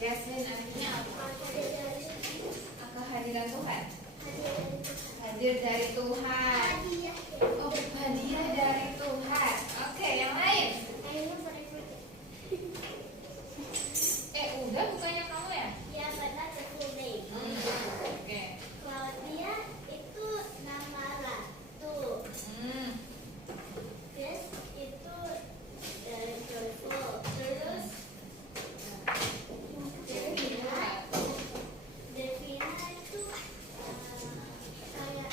Yasin artinya apa? Kehadiran Tuhan. Hadir dari Tuhan. Oh, hadiah dari Tuhan. Oke, yang lain. Udah bukannya kamu ya? Ya, pada full name. Oke. Claudia itu nama ratu. Grace itu joyful. Terus Devina itu kayak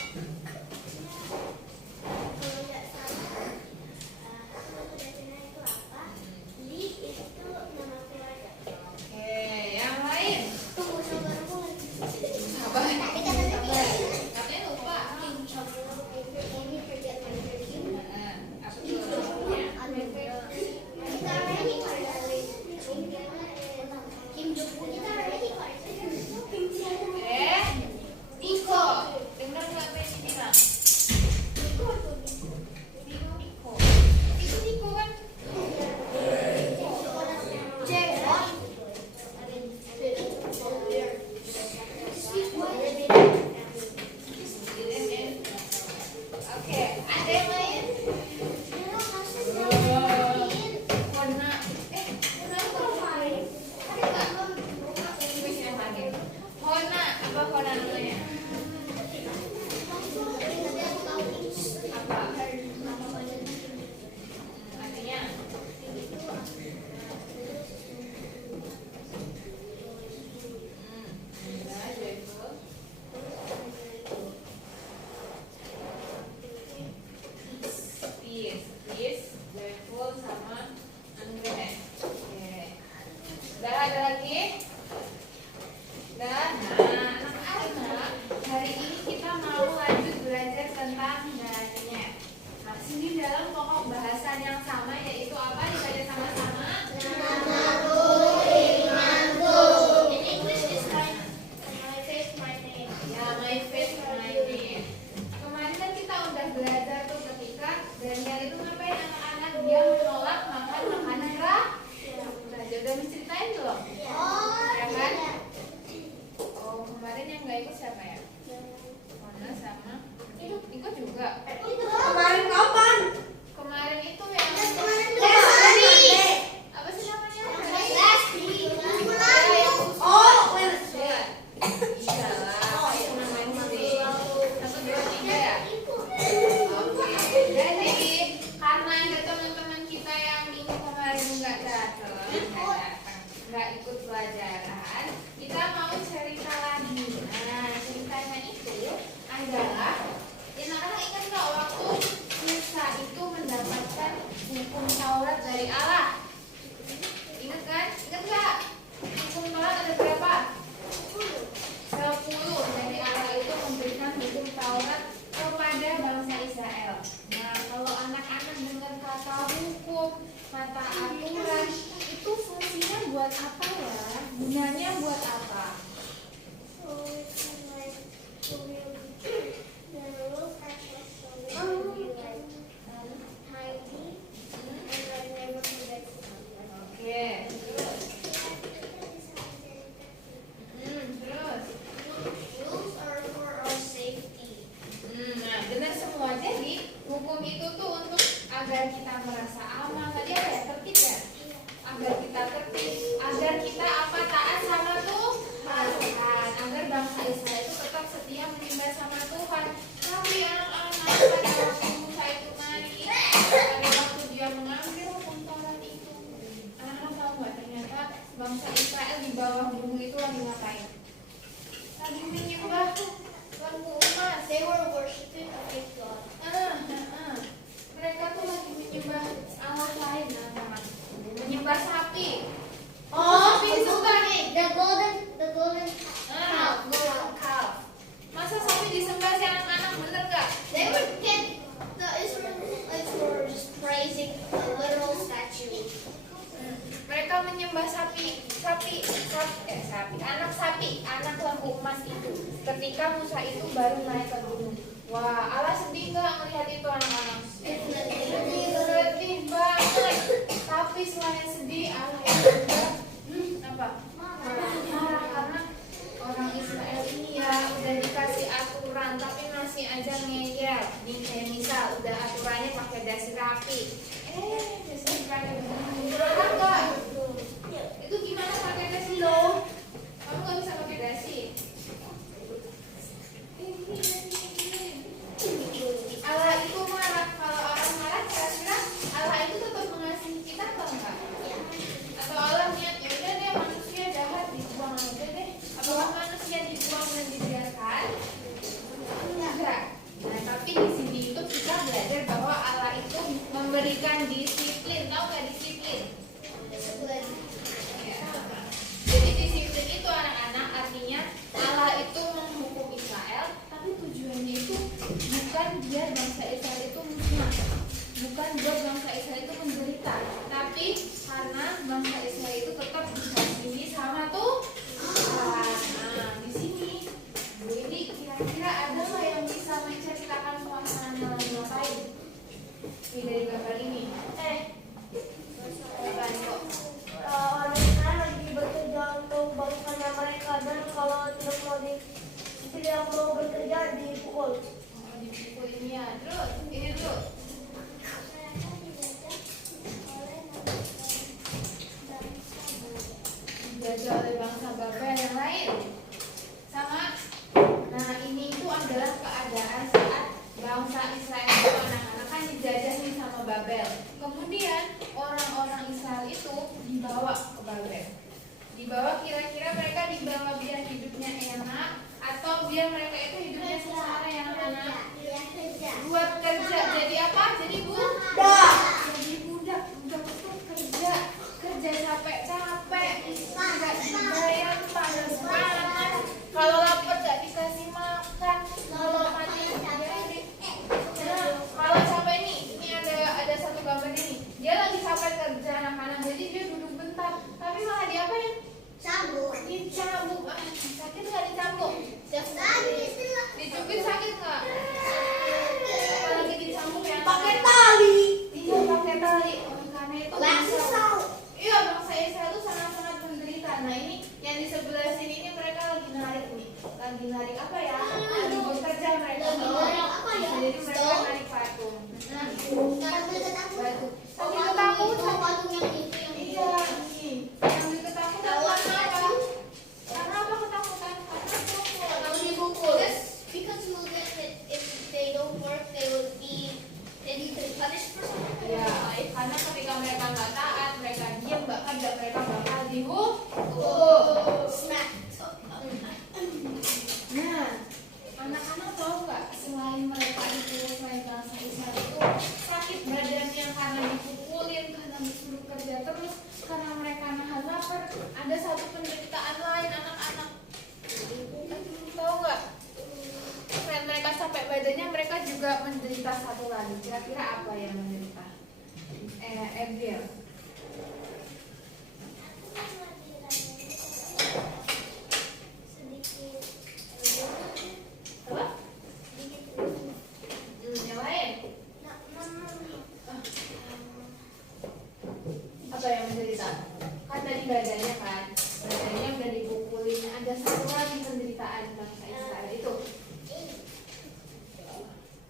kalau nggak salah Devina itu apa? Lee itu nama keluarga. Oke, yang lain. Tunggu sabar aku lagi. Sabar. Katanya lupa. Ini kerja interview. Apa tuh namanya? Kim Jong Un kita ready kok. Niko. Dengar nggak apa yang dibilang? Niko. Itu Niko kan? Oke, ada yang lain? Hona. Hona itu apa? Ada nggak? Wis yang lagi. Hona, apa Hona namanya? Apa? Artinya? Joyful. Peace, joyful sama anggrek. Oke. Udah ada lagi? Udah. Nah, anak-anak, hari ini kita mau lanjut belajar tentang nanya. Masih di dalam pokok bahasan yang sama, yaitu apa? Dibaca sama-sama. In English is my face, my name. Ya, my face, my name. Kemarin kan kita udah belajar tuh ketika Daniel itu ngapain anak-anak, dia menolak makan makanan raja. Udah diceritain belum? Ya kan? Oh, kemarin yang nggak ikut siapa ya? Mona sama Niko juga. Kemarin kapan? Kemarin itu yang apa sih namanya? Oh, Iya. Iya lah. Itu namanya sih. 1, 2, 3 ya. Oke. Jadi karena ada teman-teman kita yang minggu kemarin nggak ikut pelajaran, kita mau cerita lagi. Nah, ceritanya itu adalah, anak-anak ingat nggak waktu Musa itu mendapatkan hukum Taurat dari Allah? Ingat kan? Ingat nggak? Hukum Taurat ada berapa? 10. Jadi Allah itu memberikan hukum Taurat kepada bangsa Israel. Nah, kalau anak-anak dengar kata hukum, kata aturan, itu fungsinya buat apa ya? Gunanya buat apa? Oke. Terus. Nah, benar semua. Jadi hukum itu tuh untuk agar kita merasa aman. Tadi ada ya, tertib ya? Agar kita tertib, agar kita apa, taat sama Tuhan, agar bangsa Israel itu tetap setia menyembah sama Tuhan. Tapi anak-anak pada waktu Musa itu mari, pada waktu dia mengambil hukum Taurat itu, anak-anak tahu nggak, ternyata bangsa Israel di bawah gunung itu lagi ngapain? Lagi menyembah lembu emas. They were worshiping a fake god. Mereka tuh lagi menyembah Allah lain, teman-teman. Menyembah sapi. Oh, Sapi disembah nih. the golden Golden calf. Masa sapi disembah si anak-anak, bener nggak? They would get the Israelites were just praising a literal statue. Mereka menyembah sapi, anak lembu emas itu. Ketika Musa itu baru naik ke gunung. Wah, Allah sedih nggak melihat itu anak-anak? Sedih banget. Tapi selain sedih, Allah yang juga apa? rapi. Biasanya pakai enggak? Itu gimana pakai dasi lo? Kamu nggak bisa pakai dasi. Allah itu marah. Kalau orang marah, kira-kira Allah itu tetap mengasihi kita atau enggak? Atau Allah niat ya udah deh manusia jahat dibuang aja deh. Apakah manusia dibuang dan dibiarkan? Enggak. Nah, tapi di sini itu kita belajar bahwa Allah itu memberikan disiplin. Tahu nggak disiplin? Ya. Jadi disiplin itu anak-anak artinya Allah itu menghukum Israel, tapi tujuannya itu bukan biar bangsa Israel itu musnah, bukan buat bangsa Israel itu menderita, tapi karena bangsa Israel itu tetap dikasihi sama Tuhan. Nah, di sini Bu ini kira-kira ada nggak yang bisa menceritakan suasananya lagi ngapain? Ini dari gambar ini. Bukan kok. Orang Israel lagi bekerja untuk bangsanya mereka dan kalau tidak mau bekerja dipukul. Oh, dipukul ini ya. Terus, ini terus. Dijajah oleh bangsa Babel yang lain. Sama. Nah, ini itu adalah keadaan saat bangsa Israel itu anak-anak kan dijajah nih sama Babel. Kemudian orang-orang Israel itu dibawa ke Babel. Dibawa kira-kira mereka dibawa biar hidupnya enak atau biar mereka itu hidupnya sengsara yang enak. Buat kerja. Jadi apa? Jadi budak. Jadi budak. Budak itu kerja capek-capek. Nggak dibayar, panas-panas. Kalau lapar nggak dikasih makan. Kalau mati dibiarin. Nah, kalau sampai ini ada satu gambar ini. Dia lagi sampai kerja anak-anak, jadi dia duduk bentar. Tapi malah diapain? Dicambuk. Sakit nggak dicambuk? Dicubit sakit nggak? Apalagi dicambuk ya? Pakai tali. Iya, pakai tali. Karena itu iya, bangsa Israel itu sangat-sangat menderita. Nah, ini yang di sebelah sini ini mereka lagi narik nih. Lagi narik apa ya? Lagi bekerja mereka. Jadi mereka narik patung. Batu. Sambil ketakutan. Iya, nih. Sambil ketakutan karena apa? Karena apa ketakutan? Karena dipukul. Ya, karena ketika mereka nggak taat, mereka diam, bahkan mereka bakal dihukum. Nah, anak-anak tahu nggak? Selain mereka itu, selain bangsa Israel itu sakit badannya karena dipukulin, karena disuruh kerja terus, karena mereka nahan lapar. Ada satu penderitaan lain anak-anak. Tahu nggak? Selain mereka capek badannya, mereka juga menderita satu lagi. Kira-kira apa yang menderita? Abiel. Apa? Yang lain? Apa yang menderita? Kan tadi badannya kan, badannya udah dipukulin. Ada satu lagi penderitaan bangsa Israel itu.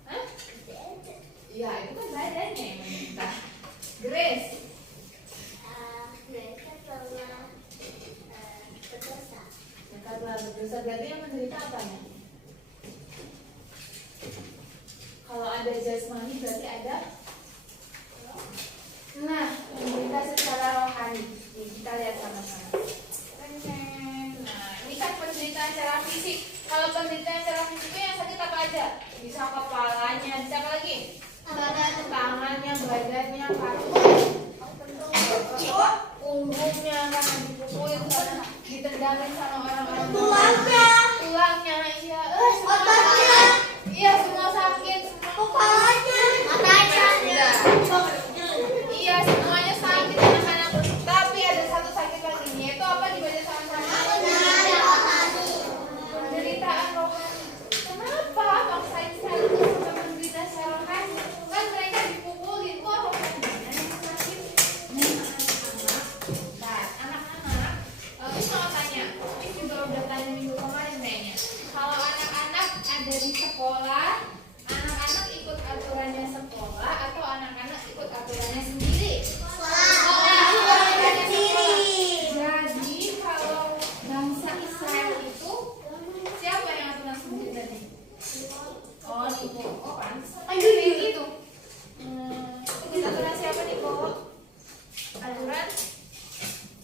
Hah? Ya, itu kan badannya yang menderita. Grace. Karena berdosa berarti yang menderita apanya? Kalau ada jasmani berarti ada. Nah, menderita secara rohani. Nih, kita lihat sama-sama. Nah, ini kan penderitaan secara fisik. Kalau penderitaan secara fisik itu yang sakit apa aja? Bisa kepalanya, bisa apa lagi? Tangannya, badannya, punggungnya karena dipukulin, karena ditendangin sama orang-orang. Tulangnya, iya. Otaknya. Iya, semua sakit. Kepalanya. Matanya. Iya, semuanya sakit anak-anak. Tapi ada satu sakit lagi, yaitu apa dibaca sama-sama? Penderitaan rohani. Kenapa bangsa Israel itu sampai menderita secara rohani? Kan mereka dipukulin, kok rohaninya yang sakit? Anak-anak, ini mau tanya. Ini juga udah tanya minggu kemarin kayaknya. Kalau anak-anak ada di sekolah, anak-anak ikut aturannya sekolah atau anak-anak aturannya sendiri. Jadi kalau bangsa Israel itu siapa yang aturan sendiri tadi? Oh, Niko. Oh, pantas. Ayo gitu. Itu aturan siapa, Niko? Aturan?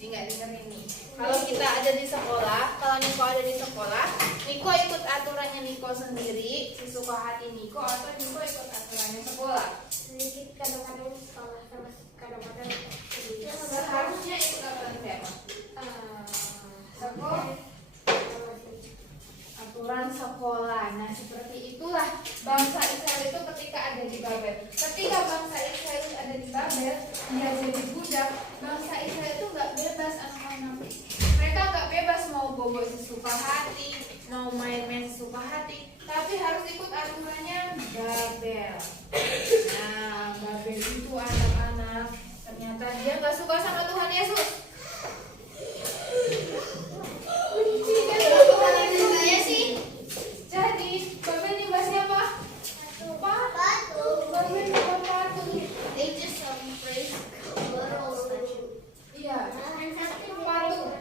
Enggak dengerin nih. Kalau kita ada di sekolah, kalau Niko ada di sekolah, Niko ikut aturannya Niko sendiri, sesuka hati Niko, atau Niko ikut aturannya sekolah? Sedikit kadang-kadang sekolah sama kadang-kadang Seharusnya ikut aturan siapa? Sekolah. Aturan sekolah. Nah, seperti itulah bangsa Israel itu ketika ada di Babel. Ketika bangsa Israel itu ada di Babel, dia jadi budak. Bangsa Israel itu nggak bebas anak-anak. Mereka nggak bebas mau bobo sesuka hati, mau main-main sesuka hati, tapi harus ikut aturannya Babel. Nah, Babel itu anak-anak ternyata dia nggak suka sama Tuhan Yesus. Jadi, Babel nyembah siapa? Patung. Babel nyembah patung. Iya, patung.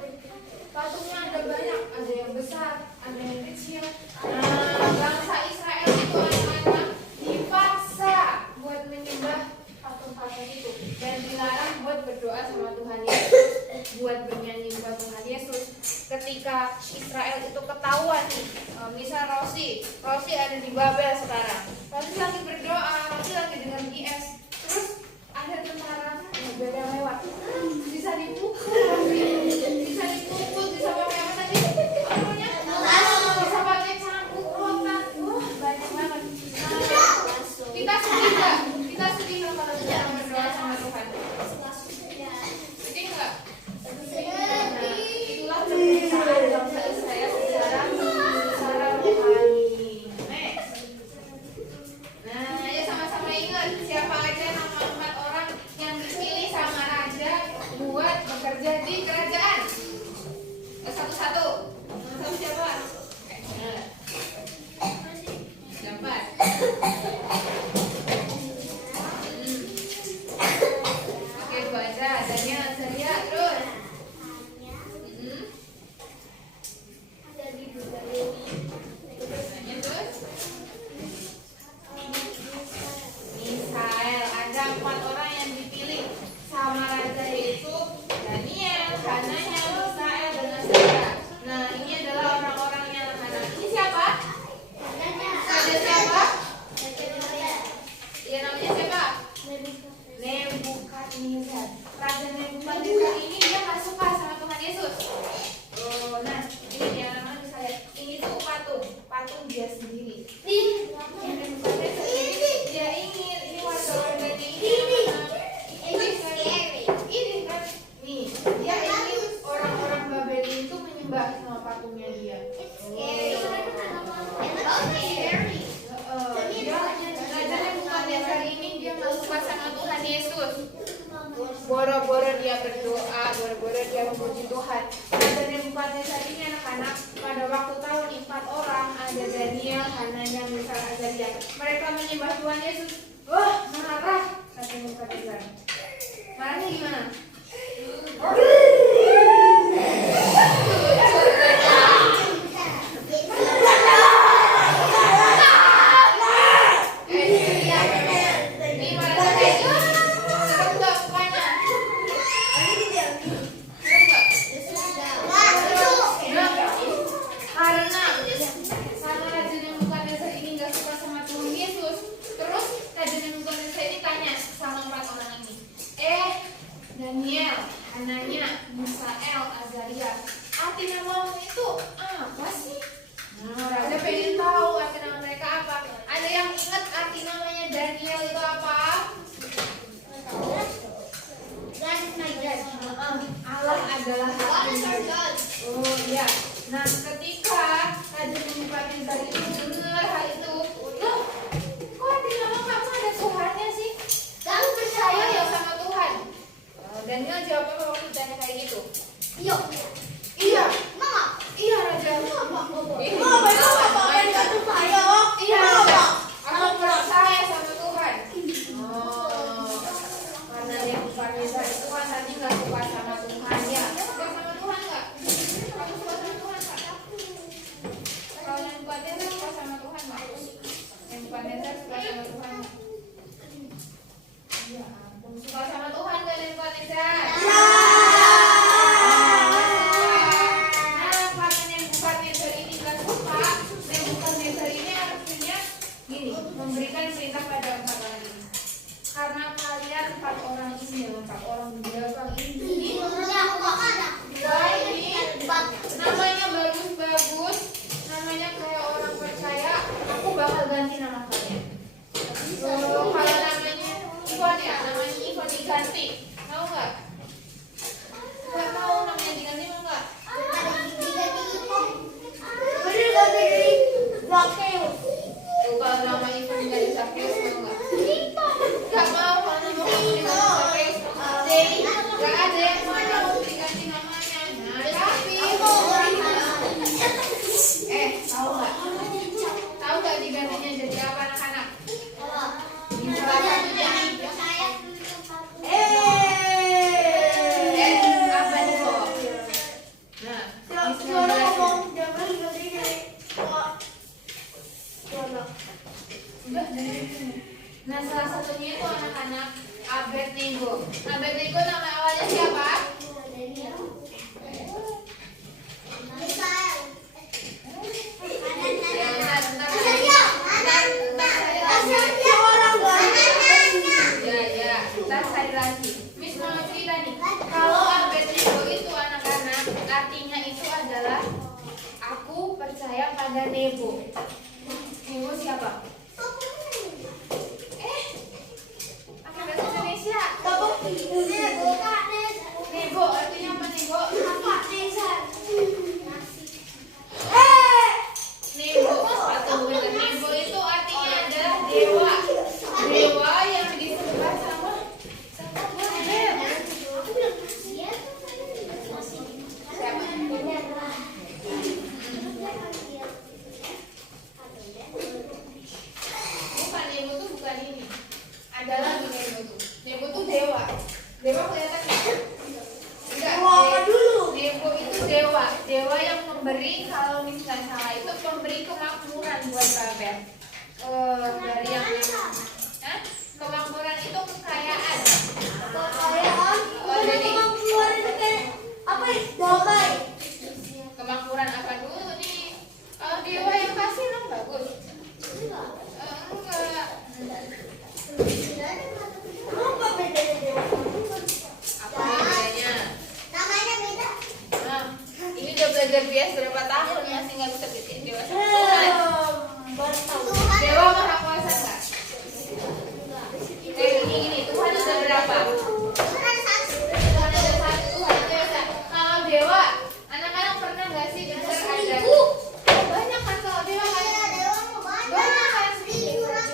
Patungnya ada banyak, ada yang besar, ada yang kecil. Nah, bangsa Israel itu anak-anak dipaksa buat menyembah patung-patung itu dan dilarang buat berdoa sama Tuhan Yesus, buat bernyanyi buat Tuhan Yesus. Ketika Israel itu ketahuan nih, misal Rosi ada di Babel sekarang, Rosi lagi berdoa, Rosi lagi dengan IS, terus ada tentara Babel yang lewat, bisa dipukul, bisa pakai apa tadi? Apanya? Bisa pakai cambuk, rotan, banyak banget. Nah, kita sedih nggak? Kita sedih nggak kalau kita berdoa sama Tuhan? Sedih nggak? Itulah penderitaan bangsa Israel secara rohani. Next. Nah, ayo sama-sama ingat siapa aja nama 4 orang yang dipilih sama raja buat bekerja di kerajaan. Satu-satu. Satu siapa? Dapat. Oke, baca. Daniel, Zaria, terus. Tanya terus. Misael, ada 4 orang yang dipilih sama raja yaitu Daniel, Hananya, Misael, dan Zaria. Nah, ini adalah orang-orangnya anak-anak. Ini siapa? Raja siapa? Iya, namanya siapa? Nebukadnezar. Raja Nebukadnezar ini dia nggak suka sama Tuhan Yesus. Oh, nah ini dia anak-anak bisa lihat. Ini tuh patung dia sendiri. Nebukadnezar dia ingin ini warga-warga ini kan nih dia ingin orang-orang Babel itu menyembah sama patungnya dia. Raja Nebukadnezar ini dia nggak suka sama Tuhan Yesus. Boro-boro dia berdoa, boro-boro dia memuji Tuhan. Raja Nebukadnezar ini anak-anak pada waktu tahu 4 orang ada Daniel, Hananya, Misael, Azaria. Mereka menyembah Tuhan Yesus. Wah, marah Raja Nebukadnezar. Marahnya gimana? Karena Raja Nebukadnezar ini nggak suka sama Tuhan Yesus, terus Raja Nebukadnezar ini tanya sama 4 orang ini, Daniel, Hananya, Misael, Azaria, arti namamu itu apa sih? Nah, Raja pengen tahu arti nama mereka apa. Ada yang ingat arti namanya Daniel itu apa? Allah adalah Tuhan. Oh iya. Nah, ketika Raja Nebukadnezar itu dengar hal itu, loh, kok arti nama kamu ada Tuhannya sih? Kamu percaya ya sama Tuhan? Daniel jawab apa waktu ditanya kayak gitu? Iya. Iya Raja. Iya Raja. Aku percaya sama Tuhan. Oh. ngomong jangan jadi mana? Udah dari sini. Nah, salah satunya itu anak-anak Abednego. Abednego nama awalnya siapa? Ntar saya lagi. Miss mau cerita nih. Kalau Abednego itu anak-anak, artinya itu adalah aku percaya pada Nebo. Nebo siapa? Pakai bahasa Indonesia. Nebo artinya apa Nebo? Nebo, Nebo itu artinya adalah dewa. Dewa yang disembah sama Babel. Siapa? Bukan, Nebo tuh bukan ini. Ada lagi Nebo tuh. Nebo tuh dewa. Dewa kelihatan nggak? Enggak. Nebo itu dewa. Dewa yang memberi, kalau misalnya salah itu pemberi kemakmuran buat Babel. Dari yang Hah? Kemakmuran itu kekayaan. Kemakmuran apa dulu nih? Kalau dewa yang kasih dong bagus. Enggak. Apa bedanya? Nah, ini udah belajar bias berapa tahun masih nggak bisa bikin dewa Tuhan. Dewa maha kuasa nggak? Gini, Tuhan udah berapa? Tuhan ada satu, Tuhan ada satu. Kalau dewa, anak-anak pernah nggak sih dengar ada? Banyak kan kalau dewa kan? Banyak kan?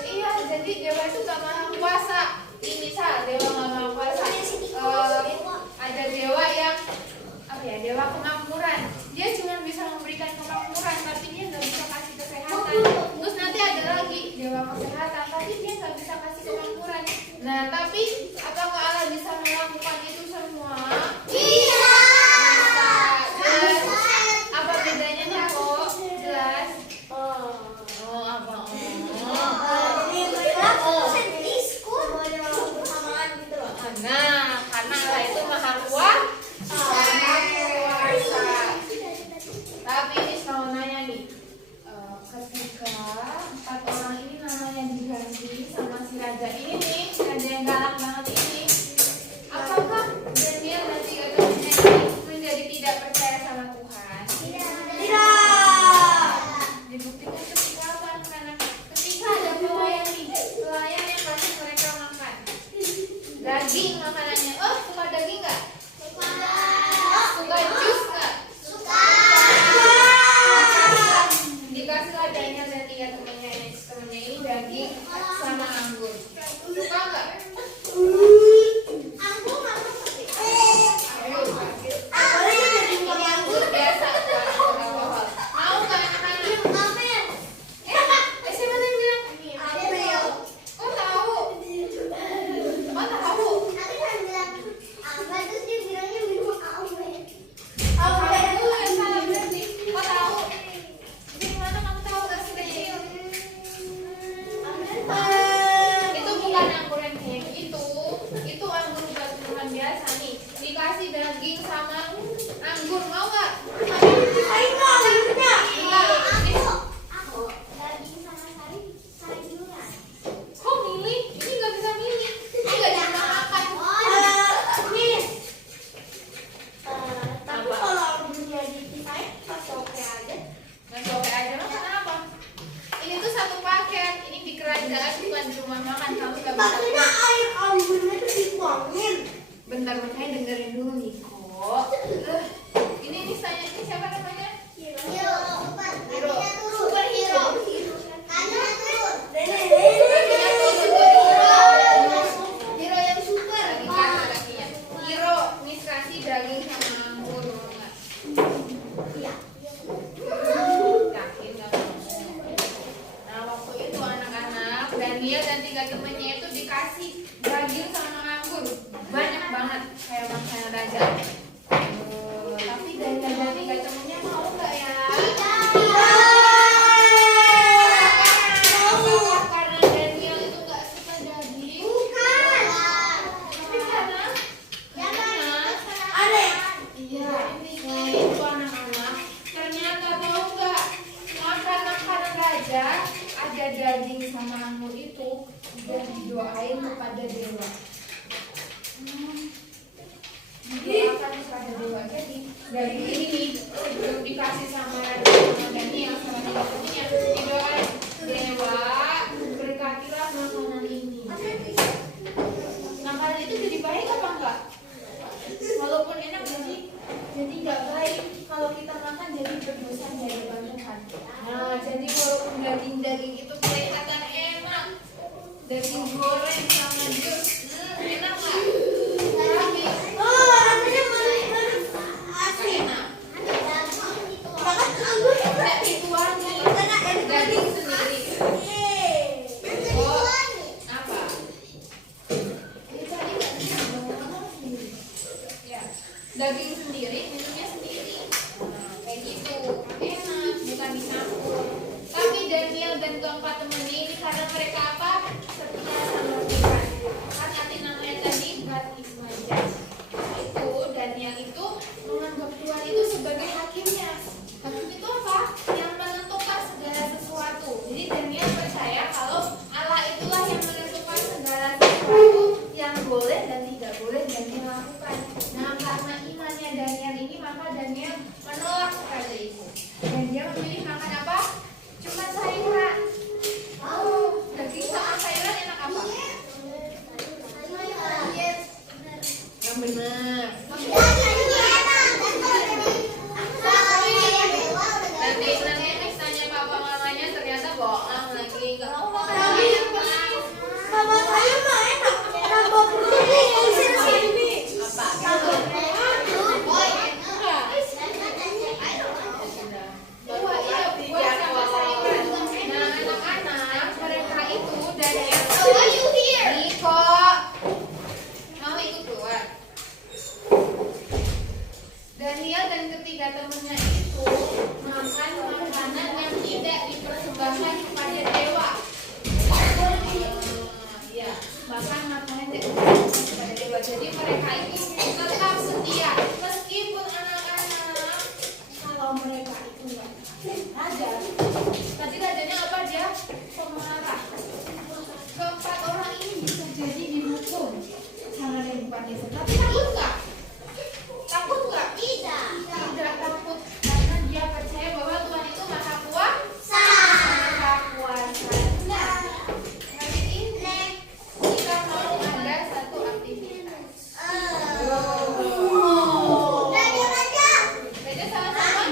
Iya, jadi dewa itu nggak maha kuasa. Ini misal dewa nggak maha kuasa. Ada dewa yang apa ya? Dewa kemakmuran. Dia cuma bisa memberikan kemakmuran, tapi dia nggak bisa kasih kesehatan. Terus nanti ada lagi dewa kesehatan, tapi dia nggak bisa kasih kemakmuran. Nah, tapi apakah Allah bisa melakukan itu semua? Bisa. Jelas. Apa bedanya Kak? Jelas. Oh, apa? Nah, karena Allah itu maha kuasa. Tapi ini mau nanya nih, ketika 4 orang ini namanya diganti sama si raja ini nih, raja yang galak banget ini, apakah Daniel dan 3 temannya ini menjadi tidak percaya sama Tuhan? Dibuktikan ketika apa anak-anak? Ketika ada pelayan nih, pelayan yang kasih mereka makan daging makanannya. Oh, suka daging nggak? Suka jus nggak? Dikasihlah Daniel dan 3 temannya ini daging sama anggur. Suka nggak? Anggur biasa, bukan anggur alkohol. Mau nggak anak-anak? Siapa yang bilang? Oh tahu. Oh tahu. Kamu yang salah berarti. Oh tahu. Dari mana kamu tahu gak sih kecil? Itu bukan anggur yang kayak gitu. Itu anggur buat biasa nih. Dikasih daging sama anggur, mau nggak? Kok milih? Ini nggak bisa milih. Ini nggak bisa makan. Nggak oke aja mah kenapa? Ini tuh satu paket. Ini di kerajaan bukan di rumah makan. Kamu nggak bisa. Bentar, makanya dengerin dulu Niko. Ini saya ini siapa namanya? Hero. Superhero. Hero yang super. Lagi kata kakinya. Hero, Miss kasih daging sama anggur, mau nggak? Yakin nggak? Nah, waktu itu anak-anak Daniel dan 3 temannya itu dikasih daging sama anggur banyak banget kayak makanan raja. aja ada daging sama anggur itu udah didoain kepada dewa. Didoakan kepada dewa. Jadi dari ini belum dikasih sama Raja sama Daniel sama teman-temannya, didoain dewa berkatilah makanan ini. Makanan itu jadi baik apa enggak? Walaupun enak jadi nggak baik kalau kita makan jadi berdosa di hadapan Tuhan. Nah, jadi walaupun daging itu kelihatan enak, daging goreng sama jus, enak nggak? Tapi rasanya manis. nggak enak. Makan anggur Nggak dituangi daging sendiri. Oh, apa? Ya, tadi nggak bisa sendiri. Ya, daging sendiri, minumnya sendiri. Nah, kayak gitu, enak, bukan dicampur. Tapi Daniel dan keempat temannya ini karena mereka apa? Setia sama Tuhan. Kan arti namanya tadi God is my judge. Itu Daniel itu menganggap Tuhan itu sebagai hakimnya. Hakim itu apa? Yang menentukan segala sesuatu. Jadi Daniel percaya kalau Allah itulah yang menentukan segala sesuatu yang boleh dan tidak boleh Daniel lakukan. Nah, karena imannya Daniel ini, maka Daniel menolak kepada itu. Dan dia memilih makan apa? Cuma sayuran. Oh, daging sama sayuran enak apa? Yang benar. Nanti misalnya papa mamanya ternyata bohong lagi, nggak mau makan sayuran. Sama saya mah enak. Tambah protein yang sini. Apa? Buah sama sayuran. Nah, anak-anak mereka itu dari Niko mau ikut keluar. Daniel dan ketiga temannya itu makan makanan yang tidak dipersembahkan kepada dewa. Ya, makan makanan yang tidak dipersembahkan kepada dewa. Jadi mereka itu tetap setia meskipun anak-anak kalau mereka itu nggak raja. Tadi rajanya apa dia? Pemarah. Keempat orang ini bisa jadi dihukum sama Nebukadnezar. Tapi takut nggak? Takut nggak? Tidak takut karena dia percaya bahwa Tuhan itu maha kuasa. Maha kuasa. Nah, hari ini kita mau ada satu aktivitas. Beda sama-sama.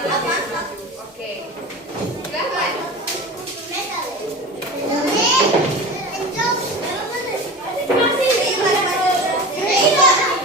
Oke. Silahkan.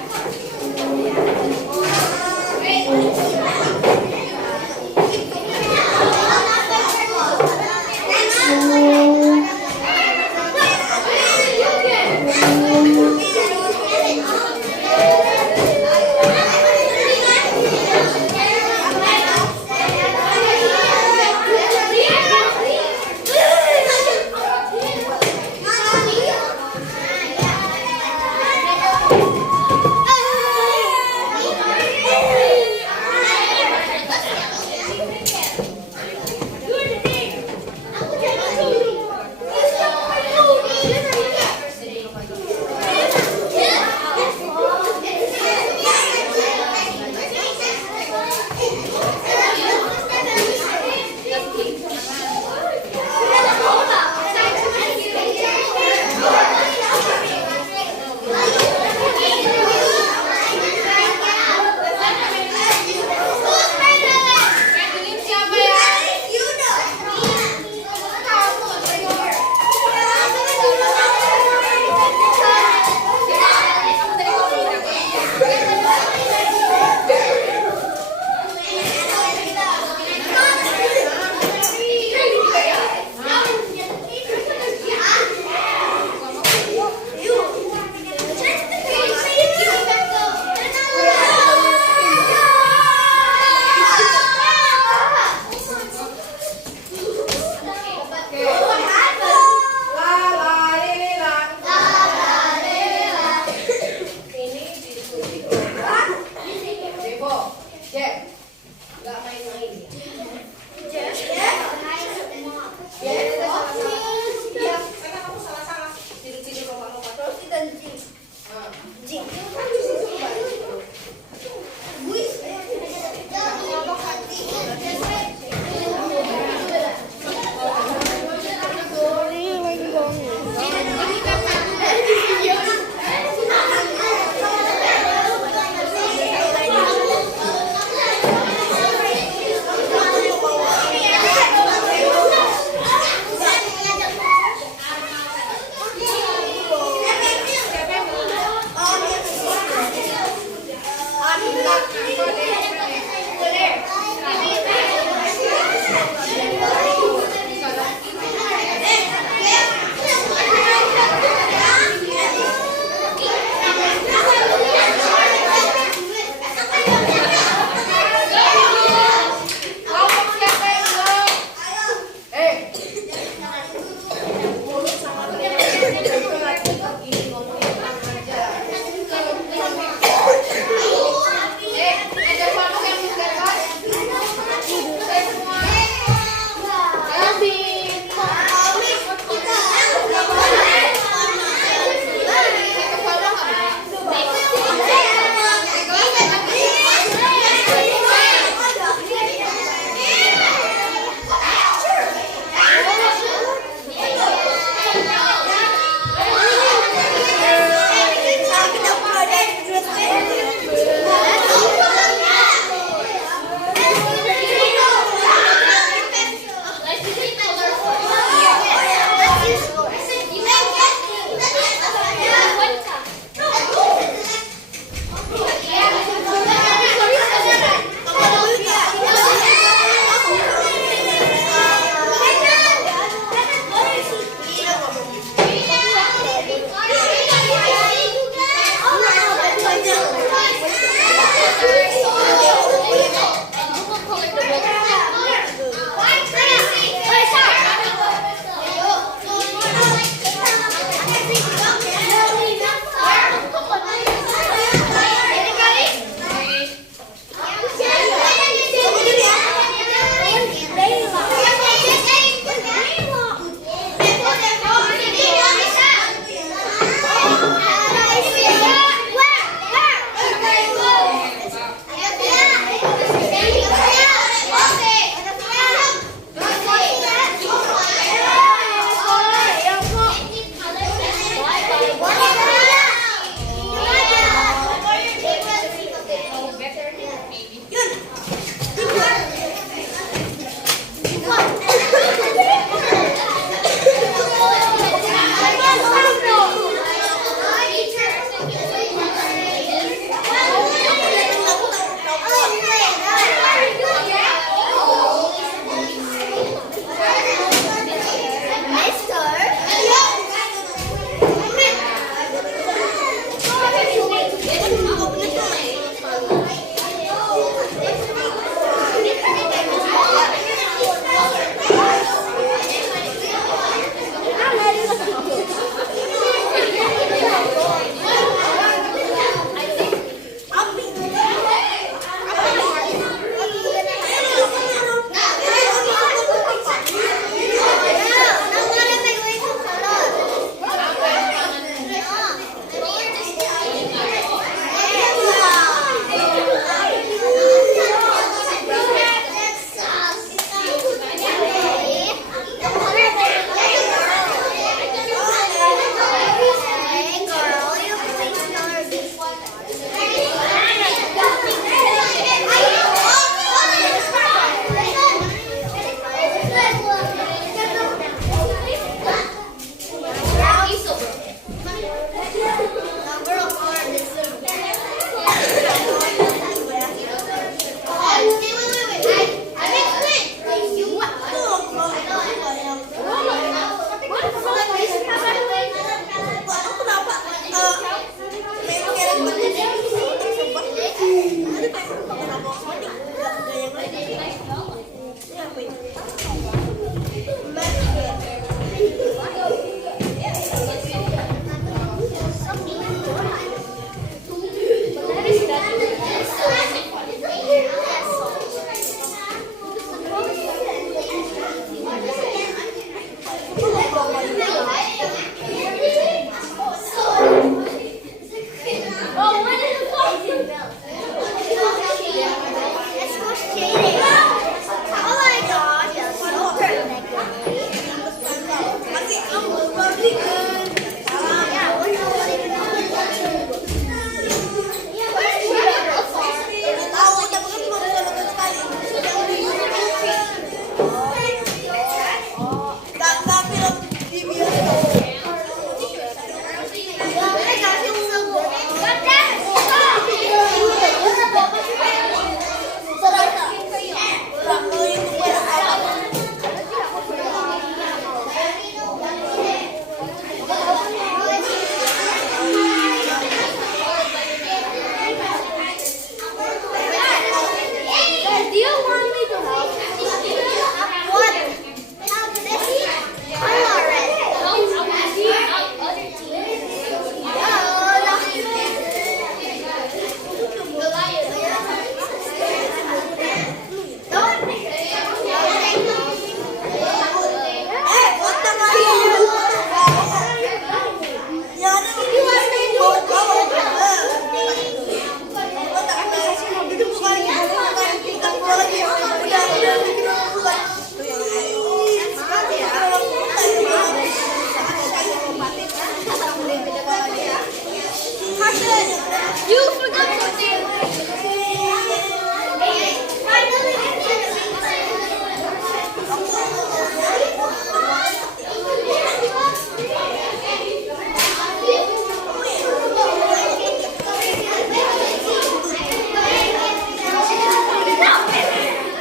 You forgot something.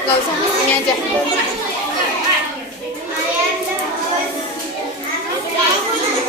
Gak usah, ini aja.